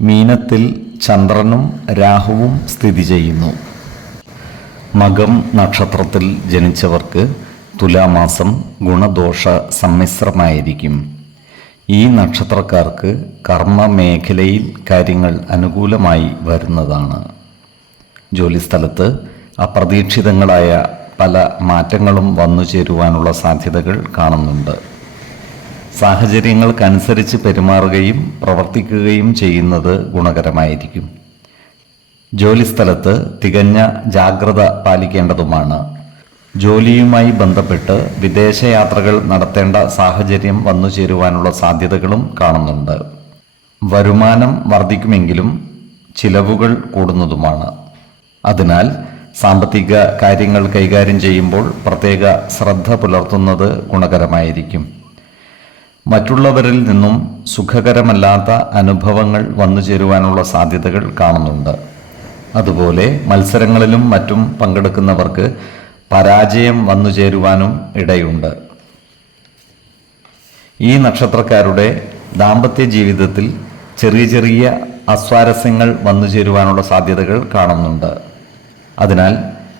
മീനത്തിൽ ചന്ദ്രനും രാഹുവും സ്ഥിതി ചെയ്യുന്നു. മകം നക്ഷത്രത്തിൽ ജനിച്ചവർക്ക് തുലാമാസം ഗുണദോഷ സമ്മിശ്രമായിരിക്കും. ഈ നക്ഷത്രക്കാർക്ക് കർമ്മ മേഖലയിൽ കാര്യങ്ങൾ അനുകൂലമായി വരുന്നതാണ്. ജോലിസ്ഥലത്ത് അപ്രതീക്ഷിതങ്ങളായ പല മാറ്റങ്ങളും വന്നു ചേരുവാനുള്ള സാധ്യതകൾ കാണുന്നുണ്ട്. സാഹചര്യങ്ങൾക്കനുസരിച്ച് പെരുമാറുകയും പ്രവർത്തിക്കുകയും ചെയ്യുന്നത് ഗുണകരമായിരിക്കും. ജോലിസ്ഥലത്ത് തികഞ്ഞ ജാഗ്രത പാലിക്കേണ്ടതുമാണ്. ജോലിയുമായി ബന്ധപ്പെട്ട് വിദേശയാത്രകൾ നടത്തേണ്ട സാഹചര്യം വന്നു ചേരുവാനുള്ള സാധ്യതകളും കാണുന്നുണ്ട്. വരുമാനം വർദ്ധിക്കുമെങ്കിലും ചിലവുകൾ കൂടുന്നതുമാണ്. അതിനാൽ സാമ്പത്തിക കാര്യങ്ങൾ കൈകാര്യം ചെയ്യുമ്പോൾ പ്രത്യേക ശ്രദ്ധ പുലർത്തുന്നത് ഗുണകരമായിരിക്കും. മറ്റുള്ളവരിൽ നിന്നും സുഖകരമല്ലാത്ത അനുഭവങ്ങൾ വന്നു ചേരുവാനുള്ള സാധ്യതകൾ കാണുന്നുണ്ട്. അതുപോലെ മത്സരങ്ങളിലും മറ്റും പങ്കെടുക്കുന്നവർക്ക് പരാജയം വന്നു ചേരുവാനും ഇടയുണ്ട്. ഈ നക്ഷത്രക്കാരുടെ ദാമ്പത്യ ജീവിതത്തിൽ ചെറിയ ചെറിയ അസ്വാരസ്യങ്ങൾ വന്നു ചേരുവാനുള്ള സാധ്യതകൾ കാണുന്നുണ്ട്. അതിനാൽ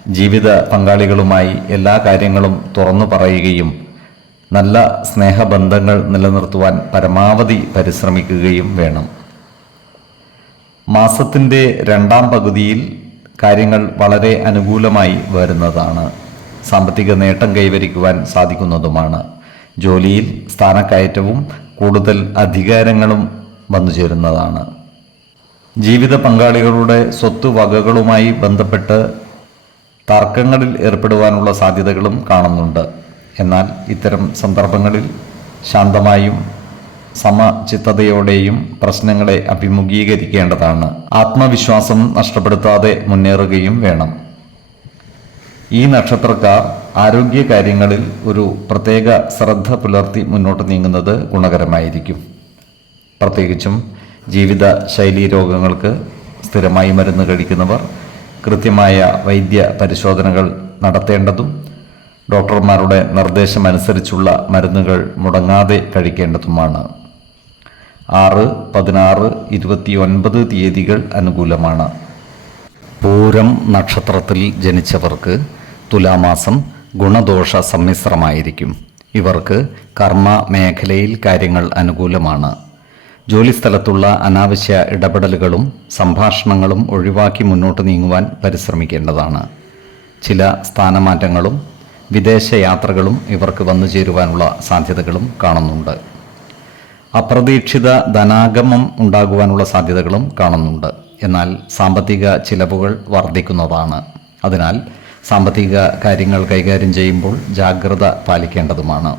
ജീവിത പങ്കാളികളുമായി എല്ലാ കാര്യങ്ങളും തുറന്നു പറയുകയും നല്ല സ്നേഹബന്ധങ്ങൾ നിലനിർത്തുവാൻ പരമാവധി പരിശ്രമിക്കുകയും വേണം. മാസത്തിന്റെ രണ്ടാം പകുതിയിൽ കാര്യങ്ങൾ വളരെ അനുകൂലമായി വരുന്നതാണ്. സാമ്പത്തിക നേട്ടം കൈവരിക്കുവാൻ സാധിക്കുന്നതുമാണ്. ജോലിയിൽ സ്ഥാനക്കയറ്റവും കൂടുതൽ അധികാരങ്ങളും വന്നു ചേരുന്നതാണ്. ജീവിത പങ്കാളികളുടെ സ്വത്ത് വകകളുമായി ബന്ധപ്പെട്ട് തർക്കങ്ങളിൽ ഏർപ്പെടുവാനുള്ള സാധ്യതകളും കാണുന്നുണ്ട്. എന്നാൽ ഇത്തരം സന്ദർഭങ്ങളിൽ ശാന്തമായും സമചിത്തതയോടെയും പ്രശ്നങ്ങളെ അഭിമുഖീകരിക്കേണ്ടതാണ്. ആത്മവിശ്വാസം നഷ്ടപ്പെടുത്താതെ മുന്നേറുകയും വേണം. ഈ നക്ഷത്രക്കാർ ആരോഗ്യ കാര്യങ്ങളിൽ ഒരു പ്രത്യേക ശ്രദ്ധ പുലർത്തി മുന്നോട്ട് നീങ്ങുന്നത് ഗുണകരമായിരിക്കും. പ്രത്യേകിച്ചും ജീവിത ശൈലീ രോഗങ്ങൾക്ക് സ്ഥിരമായി മരുന്ന് കഴിക്കുന്നവർ കൃത്യമായ വൈദ്യ പരിശോധനകൾ നടത്തേണ്ടതും ഡോക്ടർമാരുടെ നിർദ്ദേശമനുസരിച്ചുള്ള മരുന്നുകൾ മുടങ്ങാതെ കഴിക്കേണ്ടതുമാണ്. ആറ് പതിനാറ് ഇരുപത്തിയൊൻപത് തീയതികൾ അനുകൂലമാണ്. പൂരം നക്ഷത്രത്തിൽ ജനിച്ചവർക്ക് തുലാമാസം ഗുണദോഷ സമ്മിശ്രമായിരിക്കും. ഇവർക്ക് കർമ്മ മേഖലയിൽ കാര്യങ്ങൾ അനുകൂലമാണ്. ജോലിസ്ഥലത്തുള്ള അനാവശ്യ ഇടപെടലുകളും സംഭാഷണങ്ങളും ഒഴിവാക്കി മുന്നോട്ട് നീങ്ങുവാൻ പരിശ്രമിക്കേണ്ടതാണ്. ചില സ്ഥാനമാറ്റങ്ങളും വിദേശ യാത്രകളും ഇവർക്ക് വന്നു ചേരുവാനുള്ള സാധ്യതകളും കാണുന്നുണ്ട്. അപ്രതീക്ഷിത ധനാഗമം ഉണ്ടാകുവാനുള്ള സാധ്യതകളും കാണുന്നുണ്ട്. എന്നാൽ സാമ്പത്തിക ചിലവുകൾ വർദ്ധിക്കുന്നതാണ്. അതിനാൽ സാമ്പത്തിക കാര്യങ്ങൾ കൈകാര്യം ചെയ്യുമ്പോൾ ജാഗ്രത പാലിക്കേണ്ടതുമാണ്.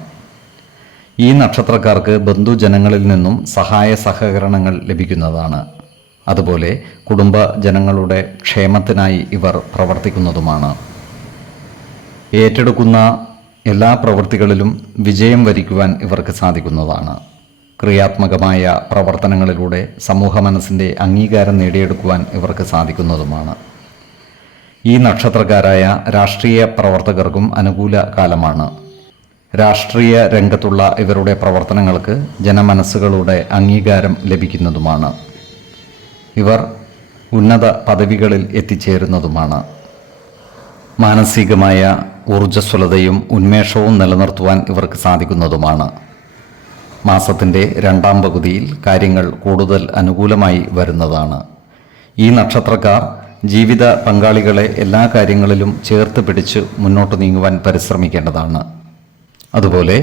ഈ നക്ഷത്രക്കാർക്ക് ബന്ധുജനങ്ങളിൽ നിന്നും സഹായ സഹകരണങ്ങൾ ലഭിക്കുന്നതാണ്. അതുപോലെ കുടുംബജനങ്ങളുടെ ക്ഷേമത്തിനായി ഇവർ പ്രവർത്തിക്കുന്നതുമാണ്. ഏറ്റെടുക്കുന്ന എല്ലാ പ്രവൃത്തികളിലും വിജയം വരിക്കുവാൻ ഇവർക്ക് സാധിക്കുന്നതാണ്. ക്രിയാത്മകമായ പ്രവർത്തനങ്ങളിലൂടെ സമൂഹ മനസ്സിന്റെ അംഗീകാരം നേടിയെടുക്കുവാൻ ഇവർക്ക് സാധിക്കുന്നതുമാണ്. ഈ നക്ഷത്രക്കാരായ രാഷ്ട്രീയ പ്രവർത്തകർക്കും അനുകൂല കാലമാണ്. രാഷ്ട്രീയ രംഗത്തുള്ള ഇവരുടെ പ്രവർത്തനങ്ങൾക്ക് ജനമനസ്സുകളുടെ അംഗീകാരം ലഭിക്കുന്നതുമാണ്. ഇവർ ഉന്നത പദവികളിൽ എത്തിച്ചേരുന്നതുമാണ്. മാനസികമായ ഊർജസ്വലതയും ഉന്മേഷവും നിലനിർത്തുവാൻ ഇവർക്ക് സാധിക്കുന്നതുമാണ്. മാസത്തിന്റെ രണ്ടാം പകുതിയിൽ കാര്യങ്ങൾ കൂടുതൽ അനുകൂലമായി വരുന്നതാണ്. ഈ നക്ഷത്രക്കാർ ജീവിത പങ്കാളികളെ എല്ലാ കാര്യങ്ങളിലും ചേർത്ത് പിടിച്ച് മുന്നോട്ട് നീങ്ങുവാൻ പരിശ്രമിക്കേണ്ടതാണ്. അതുപോലെ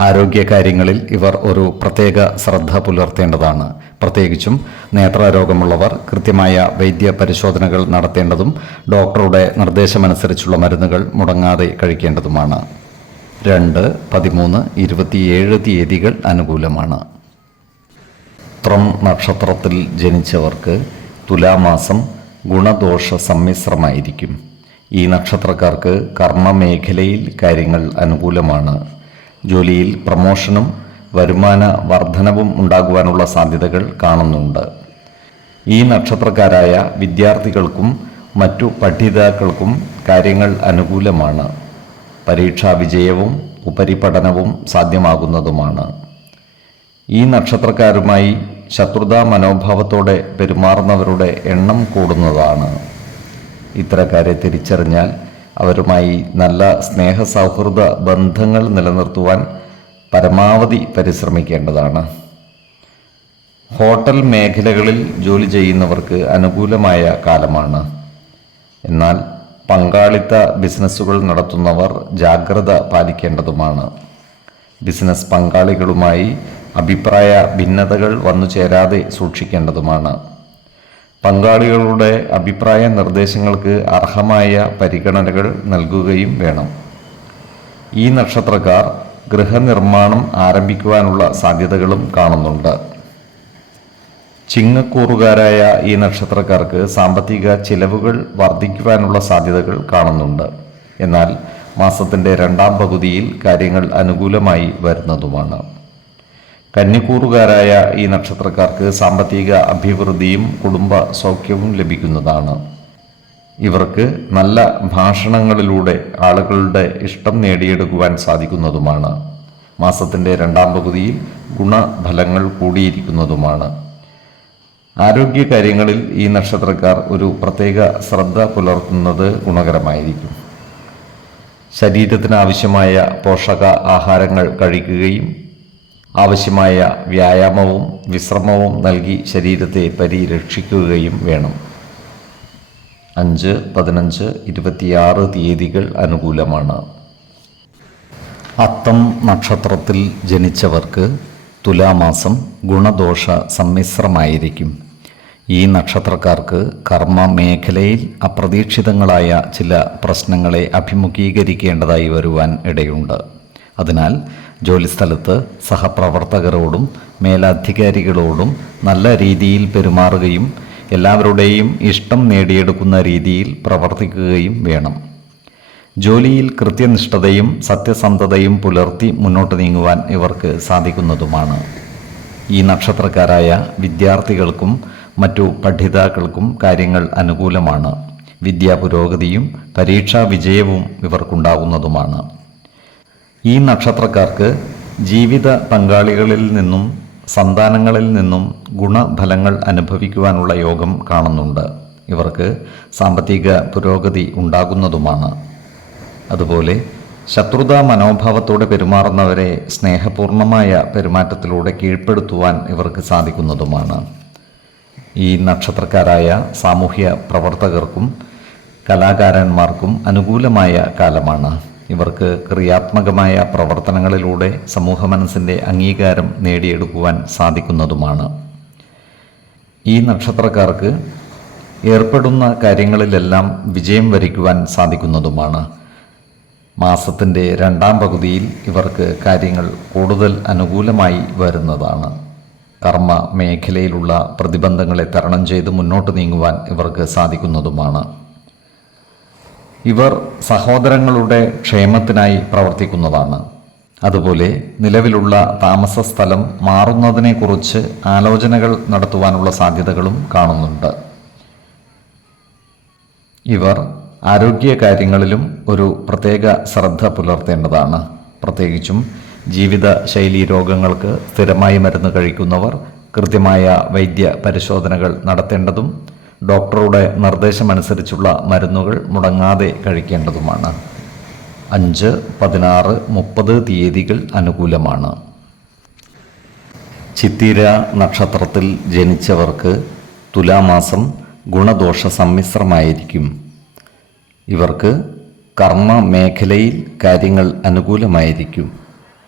ആരോഗ്യകാര്യങ്ങളിൽ ഇവർ ഒരു പ്രത്യേക ശ്രദ്ധ പുലർത്തേണ്ടതാണ്. പ്രത്യേകിച്ചും നേത്രരോഗമുള്ളവർ കൃത്യമായ വൈദ്യ പരിശോധനകൾ നടത്തേണ്ടതും ഡോക്ടറുടെ നിർദ്ദേശമനുസരിച്ചുള്ള മരുന്നുകൾ മുടങ്ങാതെ കഴിക്കേണ്ടതുമാണ്. രണ്ട് പതിമൂന്ന് ഇരുപത്തിയേഴ് തീയതികൾ അനുകൂലമാണ്. ത്രം നക്ഷത്രത്തിൽ ജനിച്ചവർക്ക് തുലാമാസം ഗുണദോഷ സമ്മിശ്രമായിരിക്കും. ഈ നക്ഷത്രക്കാർക്ക് കർമ്മമേഖലയിൽ കാര്യങ്ങൾ അനുകൂലമാണ്. ജോലിയിൽ പ്രമോഷനും വരുമാന വർധനവും ഉണ്ടാകുവാനുള്ള സാധ്യതകൾ കാണുന്നുണ്ട്. ഈ നക്ഷത്രക്കാരായ വിദ്യാർത്ഥികൾക്കും മറ്റു പഠിതാക്കൾക്കും കാര്യങ്ങൾ അനുകൂലമാണ്. പരീക്ഷാ വിജയവും ഉപരിപഠനവും സാധ്യമാകുന്നതുമാണ്. ഈ നക്ഷത്രക്കാരുമായി ശത്രുതാ മനോഭാവത്തോടെ പെരുമാറുന്നവരുടെ എണ്ണം കൂടുന്നതാണ്. ഇത്തരക്കാരെ തിരിച്ചറിഞ്ഞാൽ അവരുമായി നല്ല സ്നേഹ സൗഹൃദ ബന്ധങ്ങൾ നിലനിർത്തുവാൻ പരമാവധി പരിശ്രമിക്കേണ്ടതാണ്. ഹോട്ടൽ മേഖലകളിൽ ജോലി ചെയ്യുന്നവർക്ക് അനുകൂലമായ കാലമാണ്. എന്നാൽ പങ്കാളിത്ത ബിസിനസ്സുകൾ നടത്തുന്നവർ ജാഗ്രത പാലിക്കേണ്ടതുമാണ്. ബിസിനസ് പങ്കാളികളുമായി അഭിപ്രായ ഭിന്നതകൾ വന്നു ചേരാതെ സൂക്ഷിക്കേണ്ടതുമാണ്. പങ്കാളികളുടെ അഭിപ്രായ നിർദ്ദേശങ്ങൾക്ക് അർഹമായ പരിഗണനകൾ നൽകുകയും വേണം. ഈ നക്ഷത്രക്കാർ ഗൃഹനിർമ്മാണം ആരംഭിക്കുവാനുള്ള സാധ്യതകളും കാണുന്നുണ്ട്. ചിങ്ങക്കൂറുകാരായ ഈ നക്ഷത്രക്കാർക്ക് സാമ്പത്തിക ചിലവുകൾ വർദ്ധിക്കുവാനുള്ള സാധ്യതകൾ കാണുന്നുണ്ട്. എന്നാൽ മാസത്തിന്റെ രണ്ടാം പകുതിയിൽ കാര്യങ്ങൾ അനുകൂലമായി വരുന്നതുമാണ്. കന്നിക്കൂറുകാരായ ഈ നക്ഷത്രക്കാർക്ക് സാമ്പത്തിക അഭിവൃദ്ധിയും കുടുംബ സൗഖ്യവും ലഭിക്കുന്നതാണ്. ഇവർക്ക് നല്ല ഭാഷണങ്ങളിലൂടെ ആളുകളുടെ ഇഷ്ടം നേടിയെടുക്കുവാൻ സാധിക്കുന്നതുമാണ്. മാസത്തിന്റെ രണ്ടാം പകുതിയിൽ ഗുണഫലങ്ങൾ കൂടിയിരിക്കുന്നതുമാണ്. ആരോഗ്യ കാര്യങ്ങളിൽ ഈ നക്ഷത്രക്കാർ ഒരു പ്രത്യേക ശ്രദ്ധ പുലർത്തുന്നത് ഗുണകരമായിരിക്കും. ശരീരത്തിനാവശ്യമായ പോഷക ആഹാരങ്ങൾ കഴിക്കുകയും ആവശ്യമായ വ്യായാമവും വിശ്രമവും നൽകി ശരീരത്തെ പരിരക്ഷിക്കുകയും വേണം. അഞ്ച് പതിനഞ്ച് ഇരുപത്തിയാറ് തീയതികൾ അനുകൂലമാണ്. അത്തം നക്ഷത്രത്തിൽ ജനിച്ചവർക്ക് തുലാമാസം ഗുണദോഷ സമ്മിശ്രമായിരിക്കും. ഈ നക്ഷത്രക്കാർക്ക് കർമ്മ മേഖലയിൽ അപ്രതീക്ഷിതങ്ങളായ ചില പ്രശ്നങ്ങളെ അഭിമുഖീകരിക്കേണ്ടതായി വരുവാൻ ഇടയുണ്ട്. അതിനാൽ ജോലിസ്ഥലത്ത് സഹപ്രവർത്തകരോടും മേലധികാരികളോടും നല്ല രീതിയിൽ പെരുമാറുകയും എല്ലാവരുടെയും ഇഷ്ടം നേടിയെടുക്കുന്ന രീതിയിൽ പ്രവർത്തിക്കുകയും വേണം. ജോലിയിൽ കൃത്യനിഷ്ഠതയും സത്യസന്ധതയും പുലർത്തി മുന്നോട്ട് നീങ്ങുവാൻ ഇവർക്ക് സാധിക്കുന്നതുമാണ്. ഈ നക്ഷത്രക്കാരായ വിദ്യാർത്ഥികൾക്കും മറ്റു പഠിതാക്കൾക്കും കാര്യങ്ങൾ അനുകൂലമാണ്. വിദ്യാ പുരോഗതിയും പരീക്ഷാ വിജയവും ഇവർക്കുണ്ടാകുന്നതുമാണ്. ഈ നക്ഷത്രക്കാർക്ക് ജീവിത പങ്കാളികളിൽ നിന്നും സന്താനങ്ങളിൽ നിന്നും ഗുണഫലങ്ങൾ അനുഭവിക്കുവാനുള്ള യോഗം കാണുന്നുണ്ട്. ഇവർക്ക് സാമ്പത്തിക പുരോഗതി ഉണ്ടാകുന്നതുമാണ്. അതുപോലെ ശത്രുതാ മനോഭാവത്തോടെ പെരുമാറുന്നവരെ സ്നേഹപൂർണമായ പെരുമാറ്റത്തിലൂടെ കീഴ്പ്പെടുത്തുവാൻ ഇവർക്ക് സാധിക്കുന്നതുമാണ്. ഈ നക്ഷത്രക്കാരായ സാമൂഹ്യ പ്രവർത്തകർക്കും കലാകാരന്മാർക്കും അനുകൂലമായ കാലമാണ്. ഇവർക്ക് ക്രിയാത്മകമായ പ്രവർത്തനങ്ങളിലൂടെ സമൂഹ മനസ്സിന്റെ അംഗീകാരം നേടിയെടുക്കുവാൻ സാധിക്കുന്നതുമാണ്. ഈ നക്ഷത്രക്കാർക്ക് ഏർപ്പെടുന്ന കാര്യങ്ങളിലെല്ലാം വിജയം വരിക്കുവാൻ സാധിക്കുന്നതുമാണ്. മാസത്തിന്റെ രണ്ടാം പകുതിയിൽ ഇവർക്ക് കാര്യങ്ങൾ കൂടുതൽ അനുകൂലമായി വരുന്നതാണ്. കർമ്മ മേഖലയിലുള്ള പ്രതിബന്ധങ്ങളെ തരണം ചെയ്ത് മുന്നോട്ട് നീങ്ങുവാൻ ഇവർക്ക് സാധിക്കുന്നതുമാണ്. ഇവർ സഹോദരങ്ങളുടെ ക്ഷേമത്തിനായി പ്രവർത്തിക്കുന്നതാണ്. അതുപോലെ നിലവിലുള്ള താമസ സ്ഥലം മാറുന്നതിനെക്കുറിച്ച് ആലോചനകൾ നടത്തുവാനുള്ള സാധ്യതകളും കാണുന്നുണ്ട്. ഇവർ ആരോഗ്യ കാര്യങ്ങളിലും ഒരു പ്രത്യേക ശ്രദ്ധ പുലർത്തേണ്ടതാണ്. പ്രത്യേകിച്ചും ജീവിത ശൈലി രോഗങ്ങൾക്ക് സ്ഥിരമായി മരുന്ന് കഴിക്കുന്നവർ കൃത്യമായ വൈദ്യ പരിശോധനകൾ നടത്തേണ്ടതും ഡോക്ടറുടെ നിർദ്ദേശമനുസരിച്ചുള്ള മരുന്നുകൾ മുടങ്ങാതെ കഴിക്കേണ്ടതുമാണ്. അഞ്ച് പതിനാറ് മുപ്പത് തീയതികൾ അനുകൂലമാണ്. ചിത്തിര നക്ഷത്രത്തിൽ ജനിച്ചവർക്ക് തുലാമാസം ഗുണദോഷ സമ്മിശ്രമായിരിക്കും ഇവർക്ക് കർമ്മ മേഖലയിൽ കാര്യങ്ങൾ അനുകൂലമായിരിക്കും.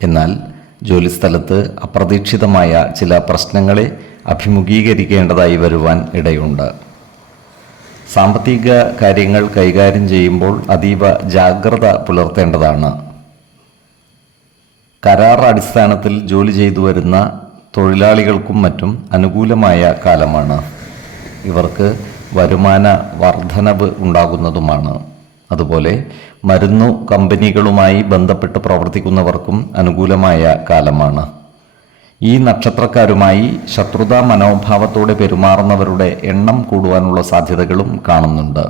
എന്നാൽ ജോലിസ്ഥലത്ത് അപ്രതീക്ഷിതമായ ചില പ്രശ്നങ്ങളെ അഭിമുഖീകരിക്കേണ്ടതായി വരുവാൻ ഇടയുണ്ട്. സാമ്പത്തിക കാര്യങ്ങൾ കൈകാര്യം ചെയ്യുമ്പോൾ അതീവ ജാഗ്രത പുലർത്തേണ്ടതാണ്. കരാർ അടിസ്ഥാനത്തിൽ ജോലി ചെയ്തു വരുന്ന തൊഴിലാളികൾക്കും മറ്റും അനുകൂലമായ കാലമാണ്. ഇവർക്ക് വരുമാന വർധനവ് ഉണ്ടാകുന്നതുമാണ്. അതുപോലെ മരുന്നു കമ്പനികളുമായി ബന്ധപ്പെട്ട് പ്രവർത്തിക്കുന്നവർക്കും അനുകൂലമായ കാലമാണ്. ഈ നക്ഷത്രക്കാരുമായി ശത്രുതാ മനോഭാവത്തോടെ പെരുമാറുന്നവരുടെ എണ്ണം കൂടുവാനുള്ള സാധ്യതകളും കാണുന്നുണ്ട്.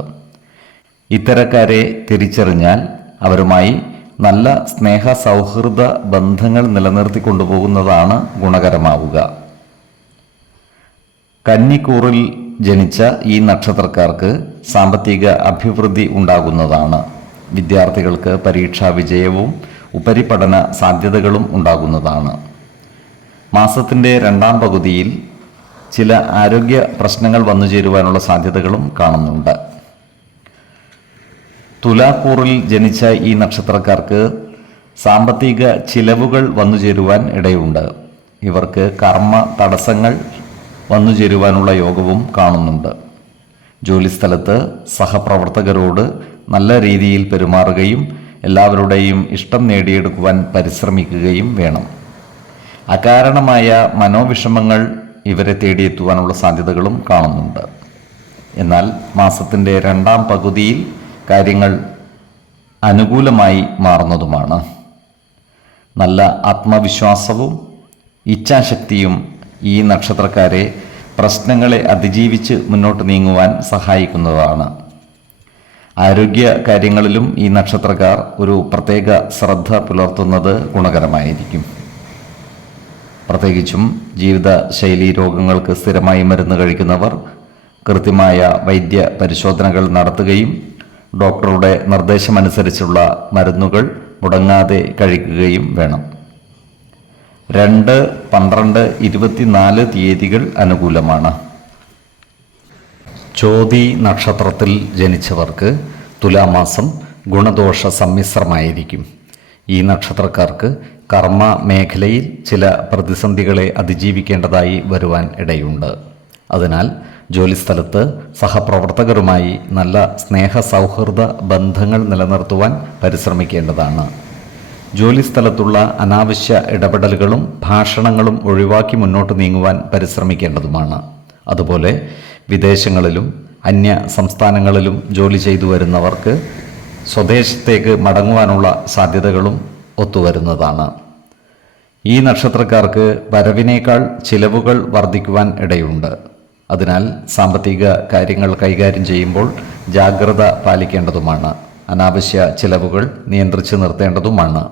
ഇത്തരക്കാരെ തിരിച്ചറിഞ്ഞാൽ അവരുമായി നല്ല സ്നേഹ സൗഹൃദ ബന്ധങ്ങൾ നിലനിർത്തി കൊണ്ടുപോകുന്നതാണ് ഗുണകരമാവുക. കന്നിക്കൂറിൽ ജനിച്ച ഈ നക്ഷത്രക്കാർക്ക് സാമ്പത്തിക അഭിവൃദ്ധി ഉണ്ടാകുന്നതാണ്. വിദ്യാർത്ഥികൾക്ക് പരീക്ഷാ വിജയവും ഉപരിപഠന സാധ്യതകളും ഉണ്ടാകുന്നതാണ്. മാസത്തിന്റെ രണ്ടാം പകുതിയിൽ ചില ആരോഗ്യ പ്രശ്നങ്ങൾ വന്നു ചേരുവാനുള്ള സാധ്യതകളും കാണുന്നുണ്ട്. തുലാക്കൂറിൽ ജനിച്ച ഈ നക്ഷത്രക്കാർക്ക് സാമ്പത്തിക ചിലവുകൾ വന്നു ചേരുവാൻ ഇടയുണ്ട്. ഇവർക്ക് കർമ്മ തടസ്സങ്ങൾ വന്നു ചേരുവാനുള്ള യോഗവും കാണുന്നുണ്ട്. ജോലിസ്ഥലത്ത് സഹപ്രവർത്തകരോട് നല്ല രീതിയിൽ പെരുമാറുകയും എല്ലാവരുടെയും ഇഷ്ടം നേടിയെടുക്കുവാൻ പരിശ്രമിക്കുകയും വേണം. അകാരണമായ മനോവിഷമങ്ങൾ ഇവരെ തേടിയെത്തുവാനുള്ള സാധ്യതകളും കാണുന്നുണ്ട്. എന്നാൽ മാസത്തിന്റെ രണ്ടാം പകുതിയിൽ കാര്യങ്ങൾ അനുകൂലമായി മാറുന്നതുമാണ്. നല്ല ആത്മവിശ്വാസവും ഇച്ഛാശക്തിയും ഈ നക്ഷത്രക്കാരെ പ്രശ്നങ്ങളെ അതിജീവിച്ച് മുന്നോട്ട് നീങ്ങുവാൻ സഹായിക്കുന്നതാണ്. ആരോഗ്യ കാര്യങ്ങളിലും ഈ നക്ഷത്രക്കാർ ഒരു പ്രത്യേക ശ്രദ്ധ പുലർത്തുന്നത് ഗുണകരമായിരിക്കും. പ്രത്യേകിച്ചും ജീവിതശൈലി രോഗങ്ങൾക്ക് സ്ഥിരമായി മരുന്ന് കഴിക്കുന്നവർ കൃത്യമായ വൈദ്യ പരിശോധനകൾ നടത്തുകയും ഡോക്ടറുടെ നിർദ്ദേശമനുസരിച്ചുള്ള മരുന്നുകൾ മുടങ്ങാതെ കഴിക്കുകയും വേണം. രണ്ട് പന്ത്രണ്ട് ഇരുപത്തിനാല് തീയതികൾ അനുകൂലമാണ്. ചോതി നക്ഷത്രത്തിൽ ജനിച്ചവർക്ക് തുലാമാസം ഗുണദോഷ സമ്മിശ്രമായിരിക്കും. ഈ നക്ഷത്രക്കാർക്ക് കർമ്മ മേഖലയിൽ ചില പ്രതിസന്ധികളെ അതിജീവിക്കേണ്ടതായി വരുവാൻ ഇടയുണ്ട്. അതിനാൽ ജോലിസ്ഥലത്ത് സഹപ്രവർത്തകരുമായി നല്ല സ്നേഹ സൗഹൃദ ബന്ധങ്ങൾ നിലനിർത്തുവാൻ പരിശ്രമിക്കേണ്ടതാണ്. ജോലിസ്ഥലത്തുള്ള അനാവശ്യ ഇടപെടലുകളും ഭാഷണങ്ങളും ഒഴിവാക്കി മുന്നോട്ട് നീങ്ങുവാൻ പരിശ്രമിക്കേണ്ടതുമാണ്. അതുപോലെ വിദേശങ്ങളിലും അന്യ സംസ്ഥാനങ്ങളിലും ജോലി ചെയ്തു വരുന്നവർക്ക് സ്വദേശത്തേക്ക് മടങ്ങുവാനുള്ള സാധ്യതകളും ഒത്തുവരുന്നതാണ്. ഈ നക്ഷത്രക്കാർക്ക് വരവിനേക്കാൾ ചിലവുകൾ വർദ്ധിക്കുവാൻ ഇടയുണ്ട്. അതിനാൽ സാമ്പത്തിക കാര്യങ്ങൾ കൈകാര്യം ചെയ്യുമ്പോൾ ജാഗ്രത പാലിക്കേണ്ടതുമാണ്. അനാവശ്യ ചിലവുകൾ നിയന്ത്രിച്ച് നിർത്തേണ്ടതുമാണ്.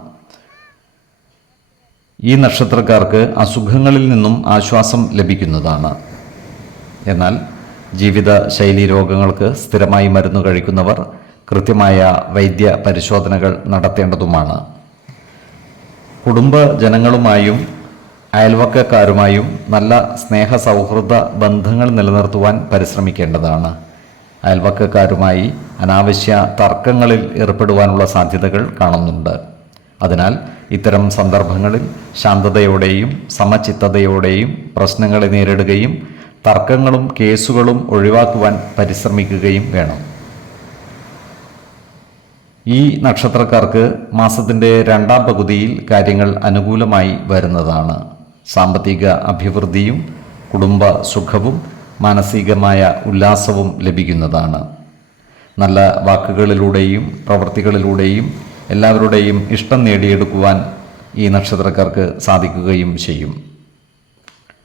ഈ നക്ഷത്രക്കാർക്ക് അസുഖങ്ങളിൽ നിന്നും ആശ്വാസം ലഭിക്കുന്നതാണ്. എന്നാൽ ജീവിത ശൈലി രോഗങ്ങൾക്ക് സ്ഥിരമായി മരുന്ന് കഴിക്കുന്നവർ കൃത്യമായ വൈദ്യ പരിശോധനകൾ നടത്തേണ്ടതുമാണ്. കുടുംബ ജനങ്ങളുമായും അയൽവക്കക്കാരുമായും നല്ല സ്നേഹ സൗഹൃദ ബന്ധങ്ങൾ നിലനിർത്തുവാൻ പരിശ്രമിക്കേണ്ടതാണ്. അയൽവക്കക്കാരുമായി അനാവശ്യ തർക്കങ്ങളിൽ ഏർപ്പെടുവാനുള്ള സാധ്യതകൾ കാണുന്നുണ്ട്. അതിനാൽ ഇത്തരം സന്ദർഭങ്ങളിൽ ശാന്തതയോടെയും സമചിത്തതയോടെയും പ്രശ്നങ്ങളെ നേരിടുകയും തർക്കങ്ങളും കേസുകളും ഒഴിവാക്കുവാൻ പരിശ്രമിക്കുകയും വേണം. ഈ നക്ഷത്രക്കാർക്ക് മാസത്തിന്റെ രണ്ടാം പകുതിയിൽ കാര്യങ്ങൾ അനുകൂലമായി വരുന്നതാണ്. സാമ്പത്തിക അഭിവൃദ്ധിയും കുടുംബ സുഖവും മാനസികമായ ഉല്ലാസവും ലഭിക്കുന്നതാണ്. നല്ല വാക്കുകളിലൂടെയും പ്രവൃത്തികളിലൂടെയും എല്ലാവരുടെയും ഇഷ്ടം നേടിയെടുക്കുവാൻ ഈ നക്ഷത്രക്കാർക്ക് സാധിക്കുകയും ചെയ്യും.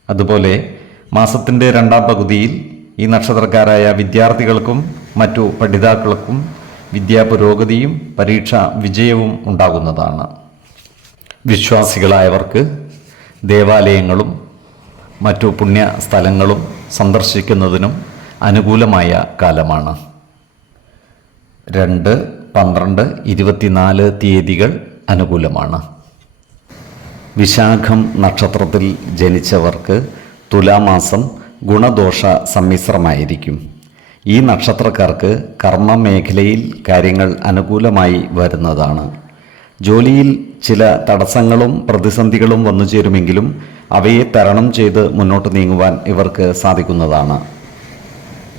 അതുപോലെ മാസത്തിന്റെ രണ്ടാം പകുതിയിൽ ഈ നക്ഷത്രക്കാരായ വിദ്യാർത്ഥികൾക്കും മറ്റു പഠിതാക്കൾക്കും വിദ്യാപുരോഗതിയും പരീക്ഷ വിജയവും ഉണ്ടാകുന്നതാണ്. വിശ്വാസികളായവർക്ക് ദേവാലയങ്ങളും മറ്റു പുണ്യ സ്ഥലങ്ങളും സന്ദർശിക്കുന്നതിനും അനുകൂലമായ കാലമാണ്. രണ്ട് പന്ത്രണ്ട് ഇരുപത്തിനാല് തീയതികൾ അനുകൂലമാണ്. വിശാഖം നക്ഷത്രത്തിൽ ജനിച്ചവർക്ക് തുലാമാസം ഗുണദോഷ സമ്മിശ്രമായിരിക്കും. ഈ നക്ഷത്രക്കാർക്ക് കർമ്മ മേഖലയിൽ കാര്യങ്ങൾ അനുകൂലമായി വരുന്നതാണ്. ജോലിയിൽ ചില തടസ്സങ്ങളും പ്രതിസന്ധികളും വന്നു ചേരുമെങ്കിലും അവയെ തരണം ചെയ്ത് മുന്നോട്ട് നീങ്ങുവാൻ ഇവർക്ക് സാധിക്കുന്നതാണ്.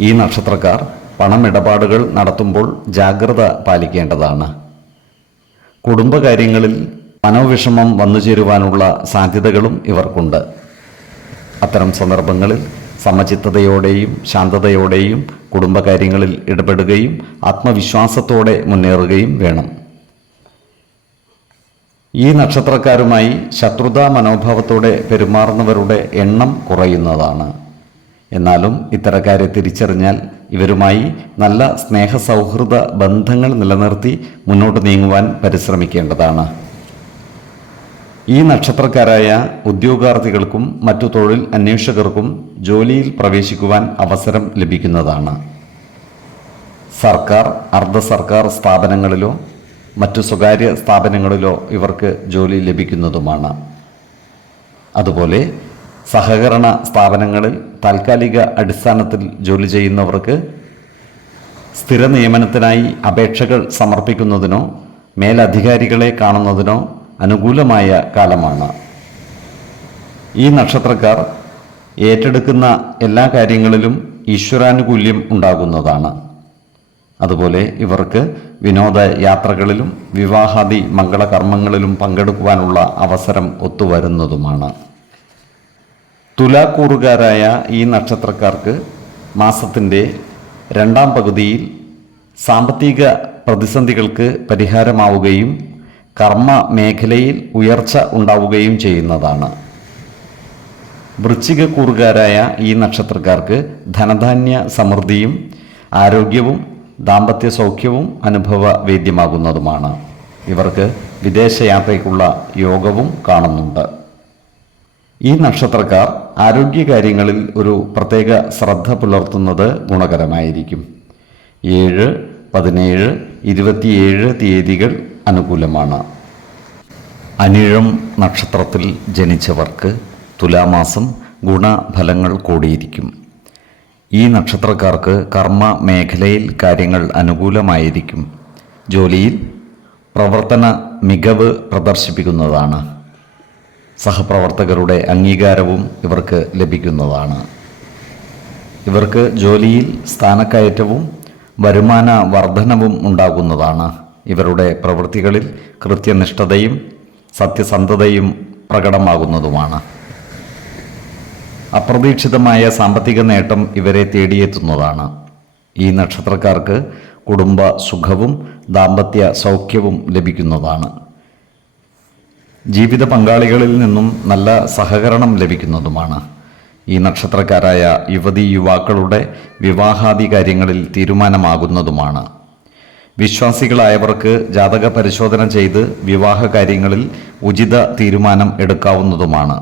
ഈ നക്ഷത്രക്കാർ പണമിടപാടുകൾ നടത്തുമ്പോൾ ജാഗ്രത പാലിക്കേണ്ടതാണ്. കുടുംബകാര്യങ്ങളിൽ മനോവിഷമം വന്നു ചേരുവാനുള്ള സാധ്യതകളും ഇവർക്കുണ്ട്. അത്തരം സന്ദർഭങ്ങളിൽ സമചിത്തതയോടെയും ശാന്തതയോടെയും കുടുംബകാര്യങ്ങളിൽ ഇടപെടുകയും ആത്മവിശ്വാസത്തോടെ മുന്നേറുകയും വേണം. ഈ നക്ഷത്രക്കാരുമായി ശത്രുതാ മനോഭാവത്തോടെ പെരുമാറുന്നവരുടെ എണ്ണം കുറയുന്നതാണ്. എന്നാലും ഇത്തരക്കാരെ തിരിച്ചറിഞ്ഞാൽ ഇവരുമായി നല്ല സ്നേഹസൗഹൃദ ബന്ധങ്ങൾ നിലനിർത്തി മുന്നോട്ട് നീങ്ങുവാൻ പരിശ്രമിക്കേണ്ടതാണ്. ഈ നക്ഷത്രക്കാരായ ഉദ്യോഗാർത്ഥികൾക്കും മറ്റു തൊഴിൽ അന്വേഷകർക്കും ജോലിയിൽ പ്രവേശിക്കുവാൻ അവസരം ലഭിക്കുന്നതാണ്. സർക്കാർ അർദ്ധ സർക്കാർ സ്ഥാപനങ്ങളിലോ മറ്റു സ്വകാര്യ സ്ഥാപനങ്ങളിലോ ഇവർക്ക് ജോലി ലഭിക്കുന്നതുമാണ്. അതുപോലെ സഹകരണ സ്ഥാപനങ്ങളിൽ താൽക്കാലിക അടിസ്ഥാനത്തിൽ ജോലി ചെയ്യുന്നവർക്ക് സ്ഥിര നിയമനത്തിനായി അപേക്ഷകൾ സമർപ്പിക്കുന്നതിനോ മേലധികാരികളെ കാണുന്നതിനോ അനുകൂലമായ കാലമാണ്. ഈ നക്ഷത്രക്കാർ ഏറ്റെടുക്കുന്ന എല്ലാ കാര്യങ്ങളിലും ഈശ്വരാനുകൂല്യം ഉണ്ടാകുന്നതാണ്. അതുപോലെ ഇവർക്ക് വിനോദ യാത്രകളിലും വിവാഹാദി മംഗളകർമ്മങ്ങളിലും പങ്കെടുക്കുവാനുള്ള അവസരം ഒത്തുവരുന്നതുമാണ്. തുലാക്കൂറുകാരായ ഈ നക്ഷത്രക്കാർക്ക് മാസത്തിന്റെ രണ്ടാം പകുതിയിൽ സാമ്പത്തിക പ്രതിസന്ധികൾക്ക് പരിഹാരമാവുകയും കർമ്മ മേഖലയിൽ ഉയർച്ച ഉണ്ടാവുകയും ചെയ്യുന്നതാണ്. വൃശ്ചികക്കൂറുകാരായ ഈ നക്ഷത്രക്കാർക്ക് ധനധാന്യ സമൃദ്ധിയും ആരോഗ്യവും ദാമ്പത്യ സൗഖ്യവും അനുഭവ വേദ്യമാകുന്നതുമാണ്. ഇവർക്ക് വിദേശയാത്രയ്ക്കുള്ള യോഗവും കാണുന്നുണ്ട്. ഈ നക്ഷത്രക്കാർ ആരോഗ്യകാര്യങ്ങളിൽ ഒരു പ്രത്യേക ശ്രദ്ധ പുലർത്തുന്നത് ഗുണകരമായിരിക്കും. ഏഴ് പതിനേഴ് ഇരുപത്തിയേഴ് തീയതികൾ അനുകൂലമാണ്. അനിഴം നക്ഷത്രത്തിൽ ജനിച്ചവർക്ക് തുലാമാസം ഗുണഫലങ്ങൾ കൂടിയിരിക്കും. ഈ നക്ഷത്രക്കാർക്ക് കർമ്മ മേഖലയിൽ കാര്യങ്ങൾ അനുകൂലമായിരിക്കും. ജോലിയിൽ പ്രവർത്തന മികവ് പ്രദർശിപ്പിക്കുന്നതാണ്. സഹപ്രവർത്തകരുടെ അംഗീകാരവും ഇവർക്ക് ലഭിക്കുന്നതാണ്. ഇവർക്ക് ജോലിയിൽ സ്ഥാനക്കയറ്റവും വരുമാന വർധനവും ഉണ്ടാകുന്നതാണ്. ഇവരുടെ പ്രവൃത്തികളിൽ കൃത്യനിഷ്ഠതയും സത്യസന്ധതയും പ്രകടമാകുന്നതുമാണ്. അപ്രതീക്ഷിതമായ സാമ്പത്തിക നേട്ടം ഇവരെ തേടിയെത്തുന്നതാണ്. ഈ നക്ഷത്രക്കാർക്ക് കുടുംബ സുഖവും ദാമ്പത്യ സൗഖ്യവും ലഭിക്കുന്നതാണ്. ജീവിത പങ്കാളികളിൽ നിന്നും നല്ല സഹകരണം ലഭിക്കുന്നതുമാണ്. ഈ നക്ഷത്രക്കാരായ യുവതി യുവാക്കളുടെ വിവാഹാദി കാര്യങ്ങളിൽ തീരുമാനമാകുന്നതുമാണ്. വിശ്വാസികളായവർക്ക് ജാതക പരിശോധന ചെയ്ത് വിവാഹ കാര്യങ്ങളിൽ ഉചിത തീരുമാനം എടുക്കാവുന്നതുമാണ്.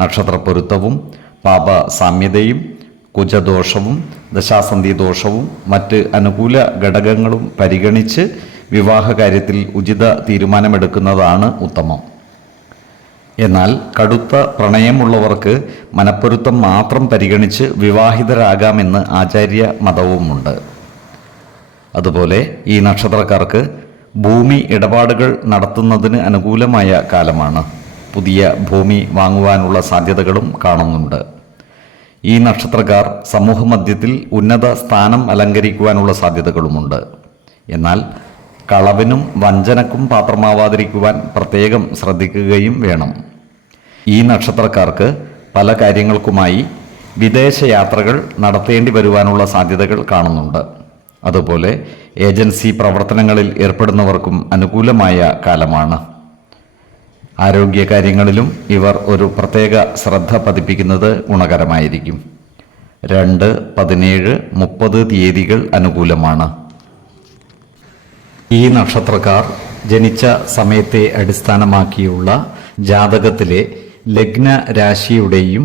നക്ഷത്ര പൊരുത്തവും പാപ സാമ്യതയും കുജദോഷവും ദശാസന്ധി ദോഷവും മറ്റ് അനുകൂല ഘടകങ്ങളും പരിഗണിച്ച് വിവാഹ കാര്യത്തിൽ ഉചിത തീരുമാനമെടുക്കുന്നതാണ് ഉത്തമം. എന്നാൽ കടുത്ത പ്രണയമുള്ളവർക്ക് മനപ്പൊരുത്തം മാത്രം പരിഗണിച്ച് വിവാഹിതരാകാമെന്ന് ആചാര്യ മതവുമുണ്ട്. അതുപോലെ ഈ നക്ഷത്രക്കാർക്ക് ഭൂമി ഇടപാടുകൾ നടത്തുന്നതിന് അനുകൂലമായ കാലമാണ്. പുതിയ ഭൂമി വാങ്ങുവാനുള്ള സാധ്യതകളും കാണുന്നുണ്ട്. ഈ നക്ഷത്രക്കാർ സമൂഹമധ്യത്തിൽ ഉന്നത സ്ഥാനം അലങ്കരിക്കുവാനുള്ള സാധ്യതകളുമുണ്ട്. എന്നാൽ കളവിനും വഞ്ചനക്കും പാത്രമാവാതിരിക്കുവാൻ പ്രത്യേകം ശ്രദ്ധിക്കുകയും വേണം. ഈ നക്ഷത്രക്കാർക്ക് പല കാര്യങ്ങൾക്കുമായി വിദേശയാത്രകൾ നടത്തേണ്ടി വരുവാനുള്ള സാധ്യതകൾ കാണുന്നുണ്ട്. അതുപോലെ ഏജൻസി പ്രവർത്തനങ്ങളിൽ ഏർപ്പെടുന്നവർക്കും അനുകൂലമായ കാലമാണ്. ആരോഗ്യകാര്യങ്ങളിലും ഇവർ ഒരു പ്രത്യേക ശ്രദ്ധ പതിപ്പിക്കുന്നത് ഗുണകരമായിരിക്കും. രണ്ട് പതിനേഴ് മുപ്പത് തീയതികൾ അനുകൂലമാണ്. ഈ നക്ഷത്രക്കാർ ജനിച്ച സമയത്തെ അടിസ്ഥാനമാക്കിയുള്ള ജാതകത്തിലെ ലഗ്ന രാശിയുടെയും